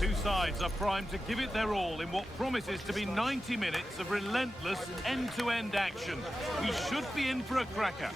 Two sides are primed to give it their all in what promises to be 90 minutes of relentless end-to-end action. We should be in for a cracker.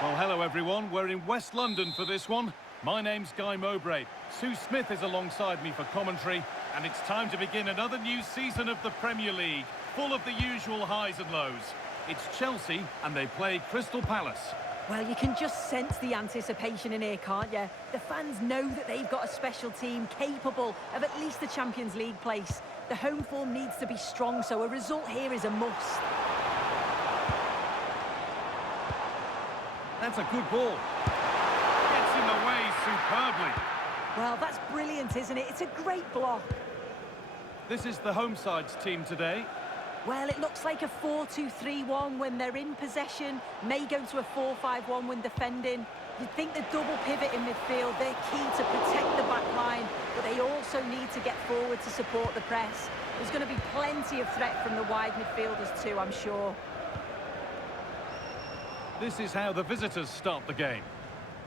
Well, hello everyone. We're in West London for this one. My name's Guy Mowbray. Sue Smith is alongside me for commentary, and it's time to begin another new season of the Premier League, full of the usual highs and lows. It's Chelsea, and they play Crystal Palace. Well, you can just sense the anticipation in here, can't you? The fans know that they've got a special team capable of at least the Champions League place. The home form needs to be strong, so a result here is a must. That's a good ball. Gets in the way superbly. Well, that's brilliant, isn't it? It's a great block. This is the home side's team today. Well, it looks like a 4-2-3-1 when they're in possession. May go to a 4-5-1 when defending. You'd think the double pivot in midfield, they're key to protect the back line, but they also need to get forward to support the press. There's going to be plenty of threat from the wide midfielders too, I'm sure. This is how the visitors start the game.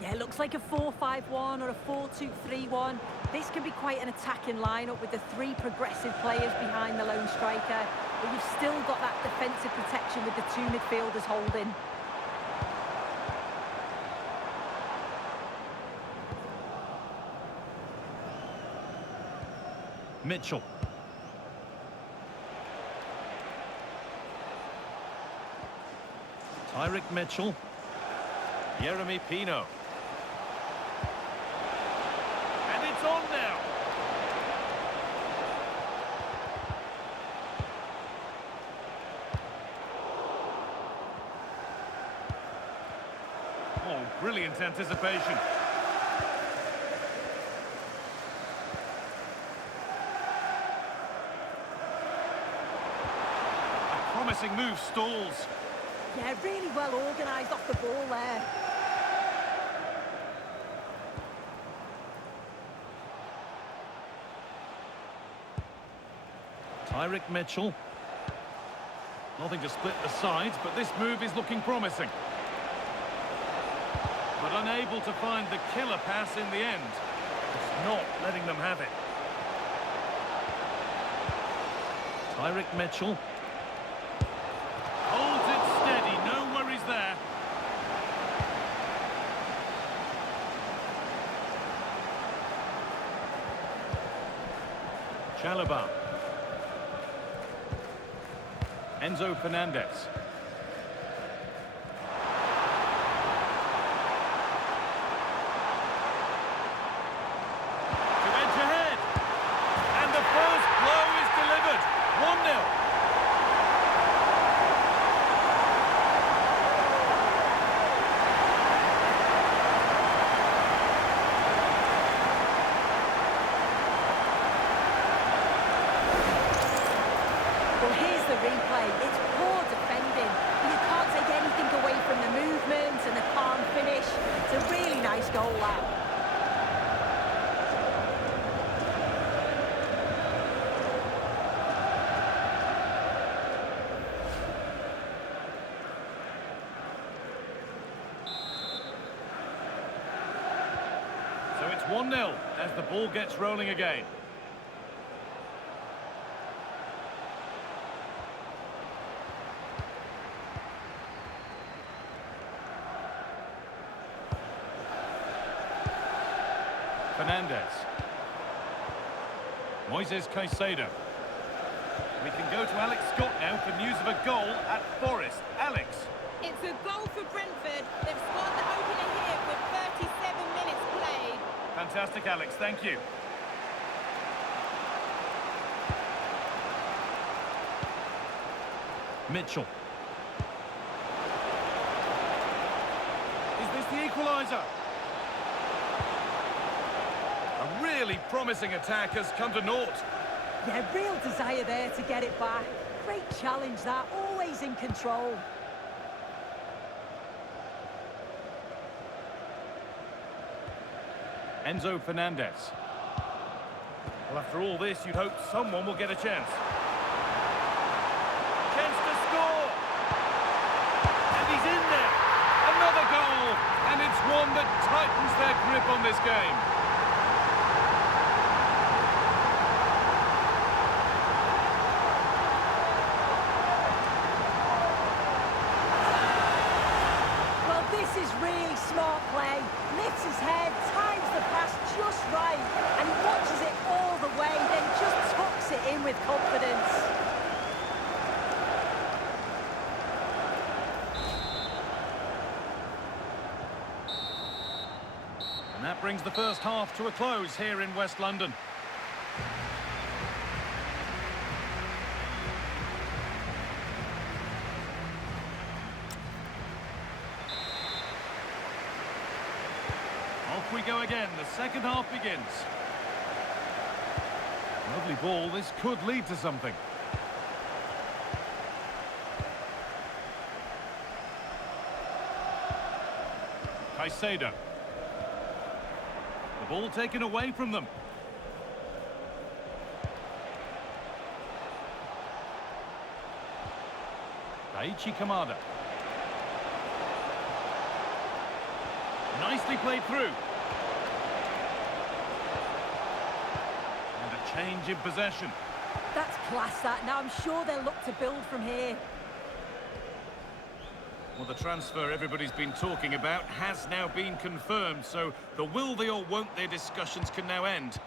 Yeah, it looks like a 4-5-1 or a 4-2-3-1. This can be quite an attacking lineup with the three progressive players behind the lone striker. But you've still got that defensive protection with the two midfielders holding. Mitchell. Tyrick Mitchell. Yeremy Pino. And it's on now. Oh, brilliant anticipation. A promising move stalls. Yeah, really well organised off the ball there. Tyrick Mitchell. Nothing to split the sides, but this move is looking promising. But unable to find the killer pass in the end. It's not letting them have it. Tyrick Mitchell. Holds it steady, no worries there. Chalobah. Enzo Fernandez. To edge ahead. And the first blow is delivered. 1-0. Well, here's the replay. It's poor defending. You can't take anything away from the movement and the calm finish. It's a really nice goal, that. So it's 1-0 as the ball gets rolling again. Fernandez. Moises Caicedo. We can go to Alex Scott now for news of a goal at Forest. Alex. It's a goal for Brentford. They've scored the opener here with 37 minutes played. Fantastic, Alex. Thank you. Mitchell. Is this the equaliser? A really promising attack has come to naught. Yeah, real desire there to get it back. Great challenge that, always in control. Enzo Fernandez. Well, after all this, you'd hope someone will get a chance. Chance to score! And he's in there! Another goal! And it's one that tightens their grip on this game. Well, this is really smart play. Lifts his head, times the pass just right, and he watches it all the way, then just tucks it in with confidence. And that brings the first half to a close here in West London. Off we go again, the second half begins. Lovely ball, this could lead to something. Caicedo. The ball taken away from them. Daichi Kamada. Nicely played through. And a change in possession. That's class, that. Now I'm sure they'll look to build from here. Well, the transfer everybody's been talking about has now been confirmed, so the will they or won't they discussions can now end.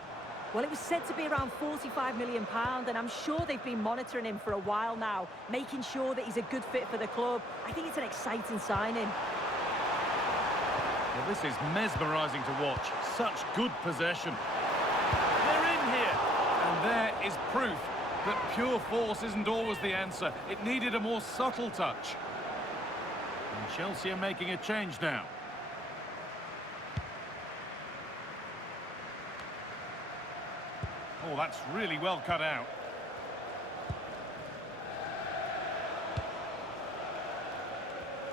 Well, it was said to be around £45 million, and I'm sure they've been monitoring him for a while now, making sure that he's a good fit for the club. I think it's an exciting signing. Well, this is mesmerising to watch. Such good possession. They're in here. And there is proof that pure force isn't always the answer. It needed a more subtle touch. And Chelsea are making a change now. Oh, that's really well cut out.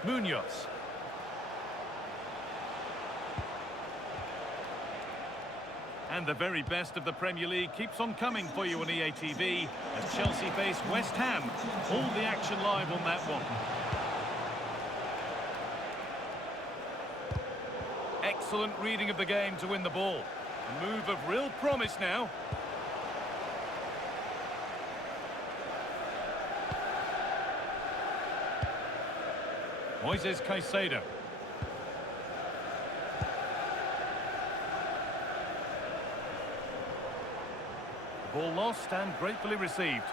Munoz. And the very best of the Premier League keeps on coming for you on EA TV as Chelsea face West Ham. All the action live on that one. Excellent reading of the game to win the ball. A move of real promise now. Moises Caicedo. Ball lost and gratefully received.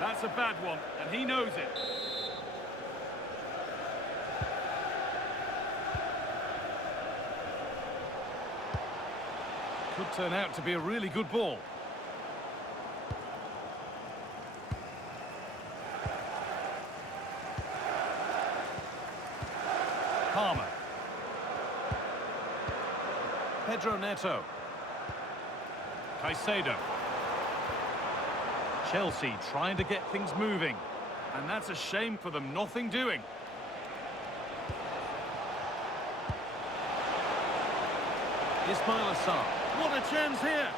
That's a bad one, and he knows it. Could turn out to be a really good ball. Palmer. Pedro Neto. Caicedo. Chelsea trying to get things moving. And that's a shame for them, nothing doing. Ismail Assar. What a chance here!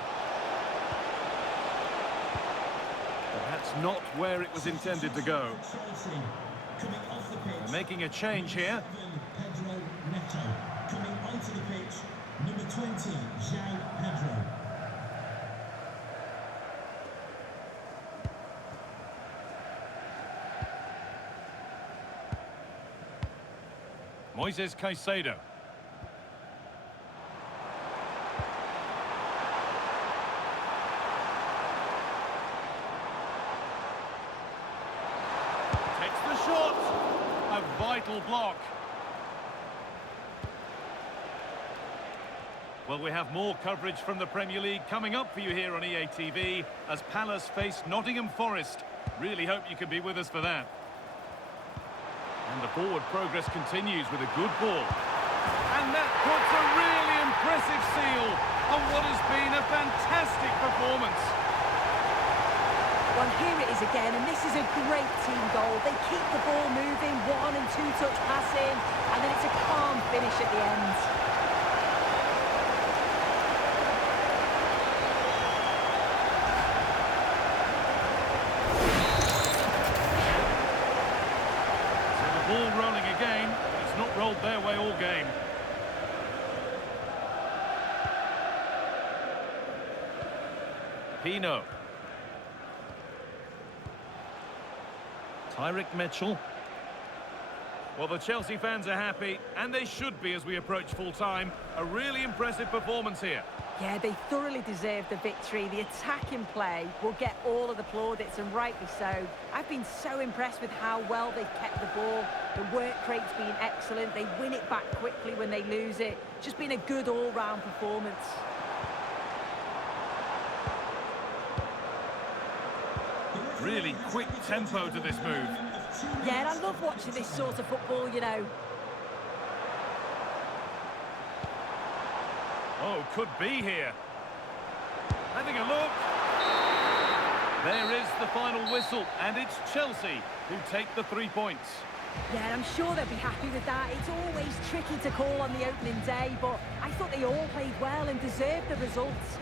But that's not where it was intended to go. They're making a change here. Pedro Neto coming onto the pitch, number 20, João Pedro. Moises Caicedo. Takes the shot. A vital block. Well, we have more coverage from the Premier League coming up for you here on EA TV as Palace face Nottingham Forest. Really hope you can be with us for that. And the forward progress continues with a good ball. And that puts a really impressive seal on what has been a fantastic performance. Well, here it is again, and this is a great team goal. They keep the ball moving, 1- and 2-touch passing, and then it's a calm finish at the end. So the ball rolling again, but it's not rolled their way all game. Pino. Tyrick Mitchell. Well, the Chelsea fans are happy, and they should be as we approach full-time. A really impressive performance here. Yeah, they thoroughly deserve the victory. The attacking play will get all of the plaudits, and rightly so. I've been so impressed with how well they've kept the ball. The work rate's been excellent. They win it back quickly when they lose it. Just been a good all-round performance. Really quick tempo to this move. Yeah, and I love watching this sort of football, you know. Oh, could be here. Having a look. There is the final whistle, and it's Chelsea who take the 3 points. Yeah, and I'm sure they'll be happy with that. It's always tricky to call on the opening day, but I thought they all played well and deserved the results.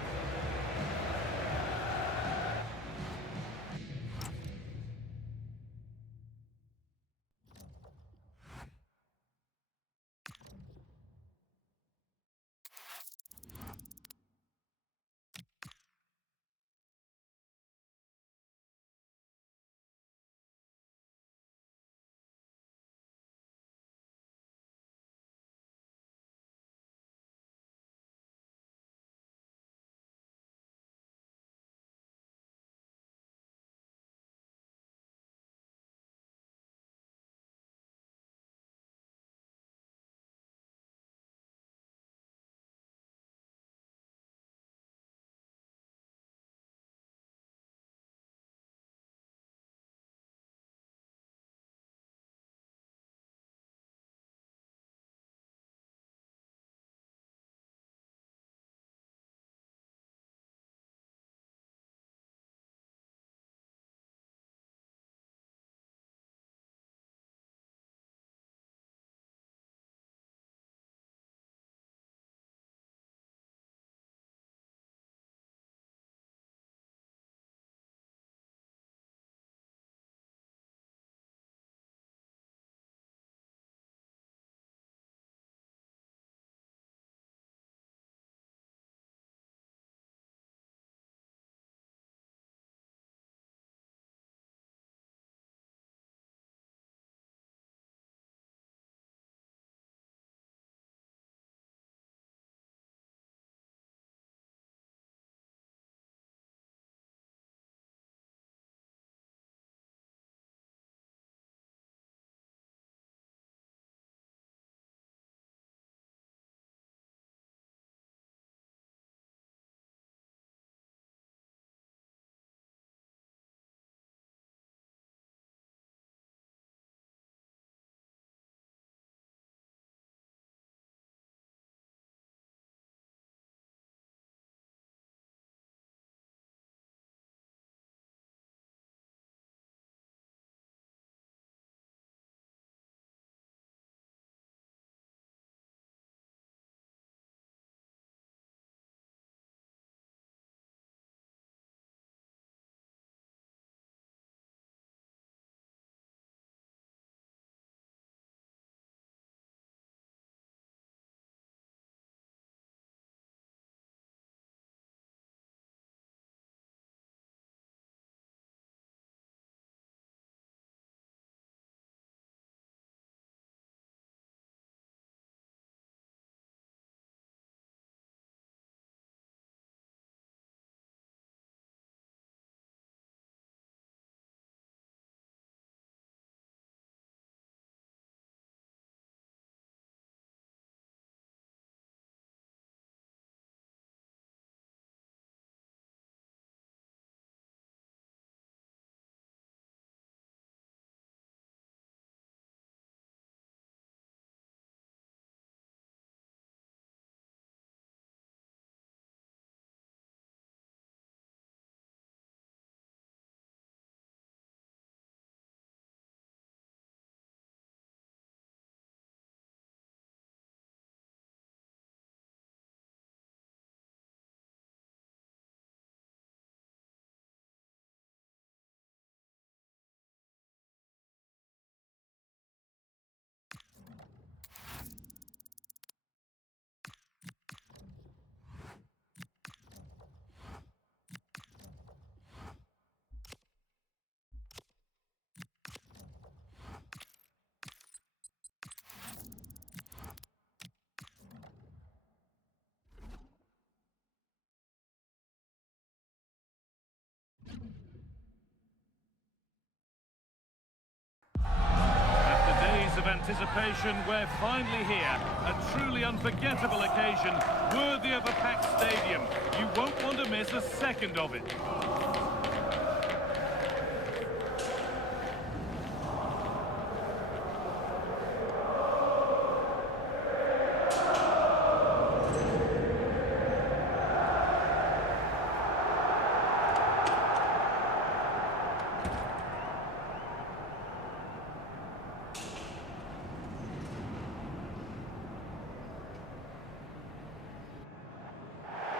anticipation, we're finally here. A truly unforgettable occasion, worthy of a packed stadium. You won't want to miss a second of it.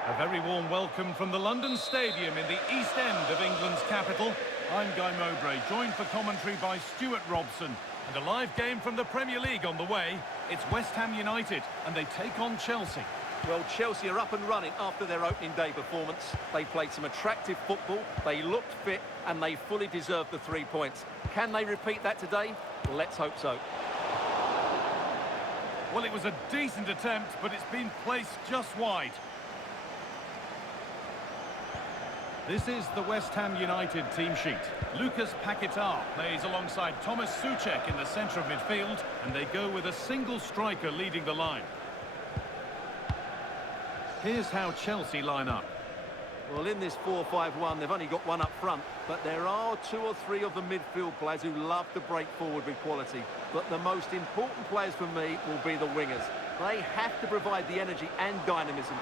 A very warm welcome from the London Stadium in the East End of England's capital. I'm Guy Mowbray, joined for commentary by Stuart Robson. And a live game from the Premier League on the way. It's West Ham United, and they take on Chelsea. Well, Chelsea are up and running after their opening day performance. They played some attractive football, they looked fit, and they fully deserved the 3 points. Can they repeat that today? Let's hope so. Well, it was a decent attempt, but it's been placed just wide. This is the West Ham United team sheet. Lucas Paquetá plays alongside Thomas Souček in the centre of midfield, and they go with a single striker leading the line. Here's how Chelsea line up. Well, in this 4-5-1, they've only got one up front, but there are 2 or 3 of the midfield players who love to break forward with quality. But the most important players for me will be the wingers. They have to provide the energy and dynamism.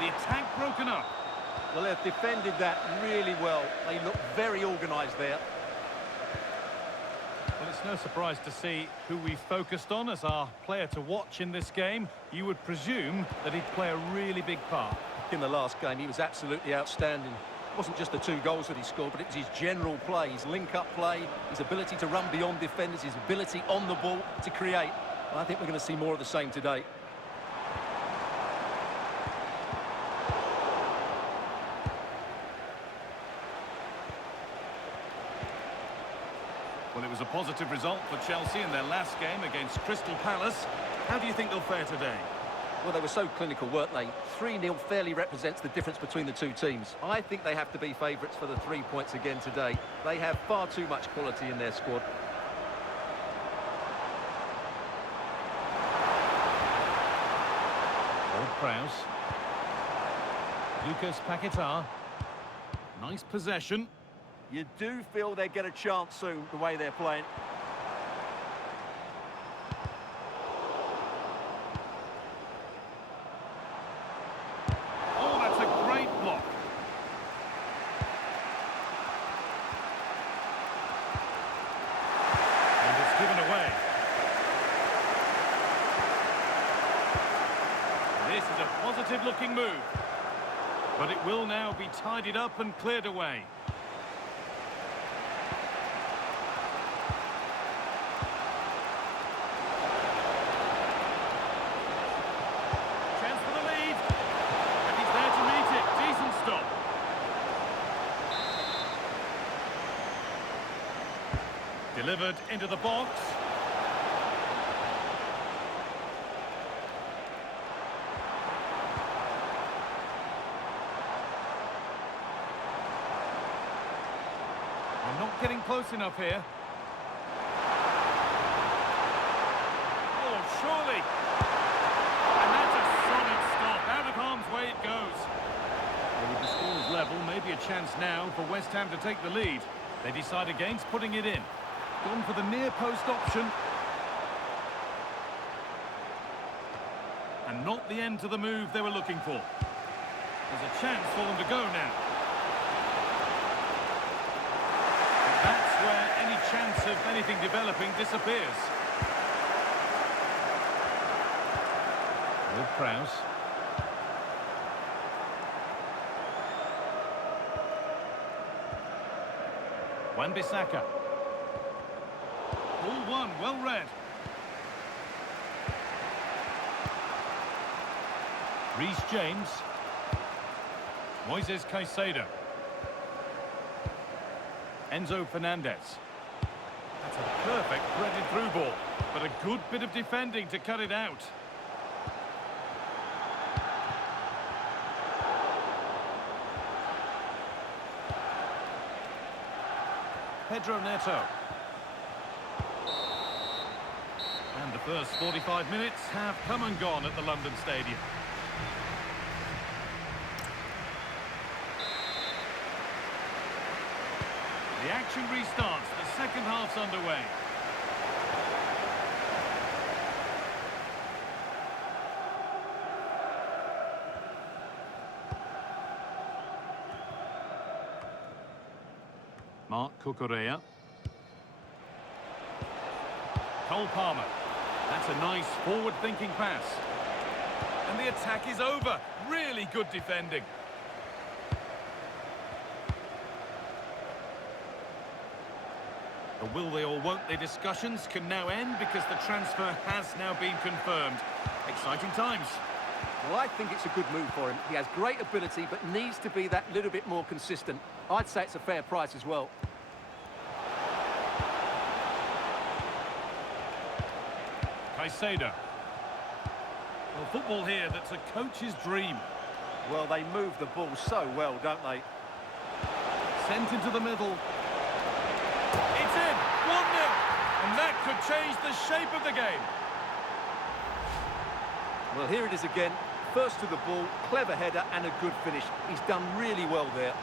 The attack broken up. Well, they've defended that really well. They look very organised there. Well, it's no surprise to see who we focused on as our player to watch in this game. You would presume that he'd play a really big part. In the last game, he was absolutely outstanding. It wasn't just the 2 goals that he scored, but it was his general play, his link-up play, his ability to run beyond defenders, his ability on the ball to create. Well, I think we're going to see more of the same today. Well, it was a positive result for Chelsea in their last game against Crystal Palace. How do you think they'll fare today? Well, they were so clinical, weren't they? 3-0 fairly represents the difference between the 2 teams. I think they have to be favourites for the 3 points again today. They have far too much quality in their squad. Prowse. Lucas Paquetá. Nice possession. You do feel they get a chance soon, the way they're playing. Oh, that's a great block. And it's given away. This is a positive-looking move. But it will now be tidied up and cleared away. Chance for the lead. And he's there to meet it. Decent stop. Delivered into the box. Not getting close enough here. Oh, surely. And that's a solid stop. Out of harm's way it goes. Well, with the scores level, maybe a chance now for West Ham to take the lead. They decide against putting it in. Gone for the near post option. And not the end to the move they were looking for. There's a chance for them to go now. That's where any chance of anything developing disappears. With Prowse. Wan-Bissaka. Ball one, well read. Reece James. Moises Caicedo. Enzo Fernandez. That's a perfect threaded through ball, but a good bit of defending to cut it out. Pedro Neto. And the first 45 minutes have come and gone at the London Stadium. The action restarts. The second half's underway. Mark Cucurella. Cole Palmer. That's a nice forward-thinking pass. And the attack is over. Really good defending. The will they or won't they discussions can now end because the transfer has now been confirmed. Exciting times. Well, I think it's a good move for him. He has great ability, but needs to be that little bit more consistent. I'd say it's a fair price as well. Caicedo. Well, football here that's a coach's dream. Well, they move the ball so well, don't they? Sent into the middle. It's in! 1-0! And that could change the shape of the game. Well, here it is again. First to the ball, clever header and a good finish. He's done really well there.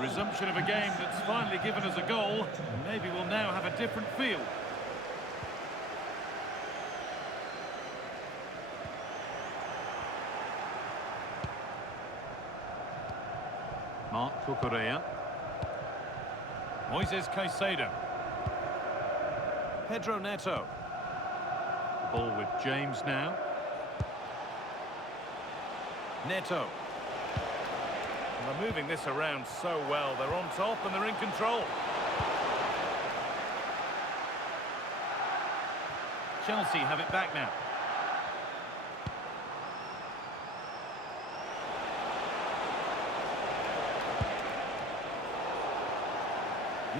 Resumption of a game that's finally given us a goal, and maybe we'll now have a different feel. Mark Cucurella. Moises Caicedo. Pedro Neto. Ball with James now. Neto. They're moving this around so well. They're on top and they're in control. Chelsea have it back now.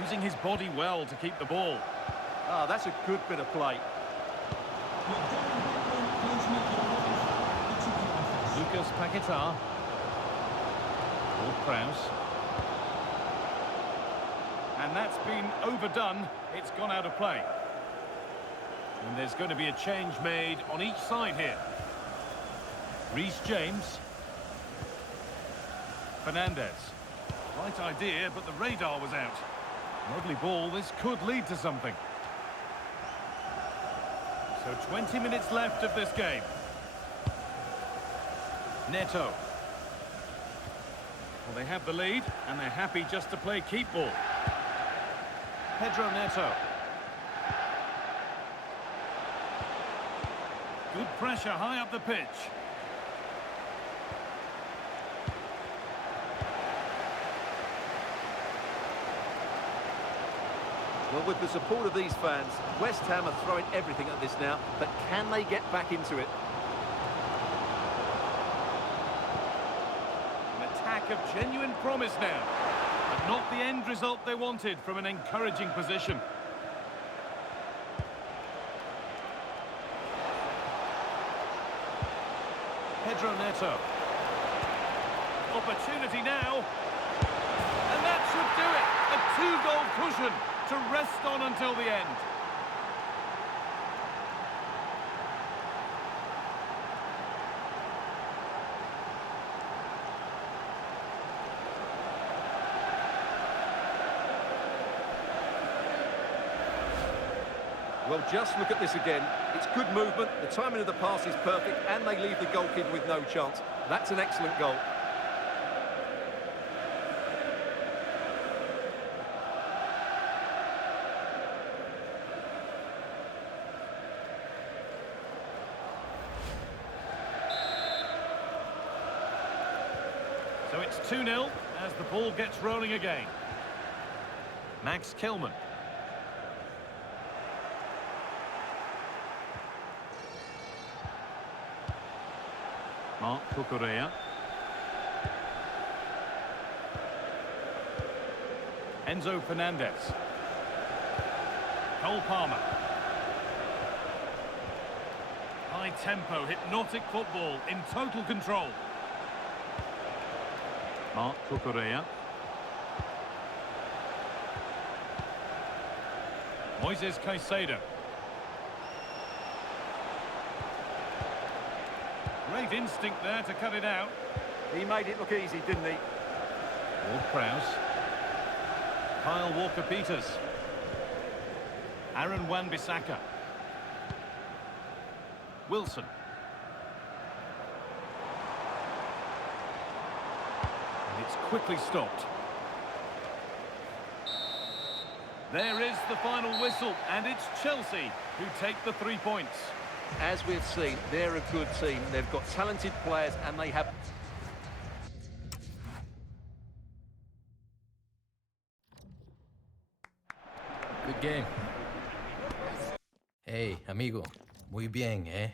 Using his body well to keep the ball. Ah, that's a good bit of play. Lucas Paquetá. Prowse. And that's been overdone. It's gone out of play. And there's going to be a change made on each side here. Reece James. Fernandez. Right idea, but the radar was out. Lovely ball. This could lead to something. So 20 minutes left of this game. Neto. Well, they have the lead, and they're happy just to play keep ball. Pedro Neto. Good pressure high up the pitch. Well, with the support of these fans, West Ham are throwing everything at this now, but can they get back into it? Of genuine promise now, but not the end result they wanted from an encouraging position. Pedro Neto. Opportunity now, and that should do it. A two-goal cushion to rest on until the end. Well, just look at this again. It's good movement, the timing of the pass is perfect, and they leave the goalkeeper with no chance. That's an excellent goal. So it's 2-0 as the ball gets rolling again. Max Kilman. Mark Cucurella. Enzo Fernandez. Cole Palmer. High tempo, hypnotic football in total control. Mark Cucurella. Moises Caicedo. Great instinct there to cut it out. He made it look easy, didn't he? Ward-Prowse. Kyle Walker-Peters. Aaron Wan-Bissaka. Wilson. And it's quickly stopped. There is the final whistle, and it's Chelsea who take the 3 points. As we've seen, they're a good team. They've got talented players, and they have... Good game. Hey, amigo. Muy bien, eh?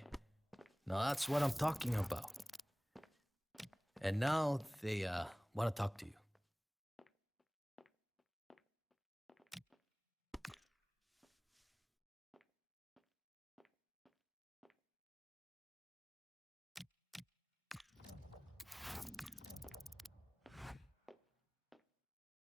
Now that's what I'm talking about. And now they want to talk to you.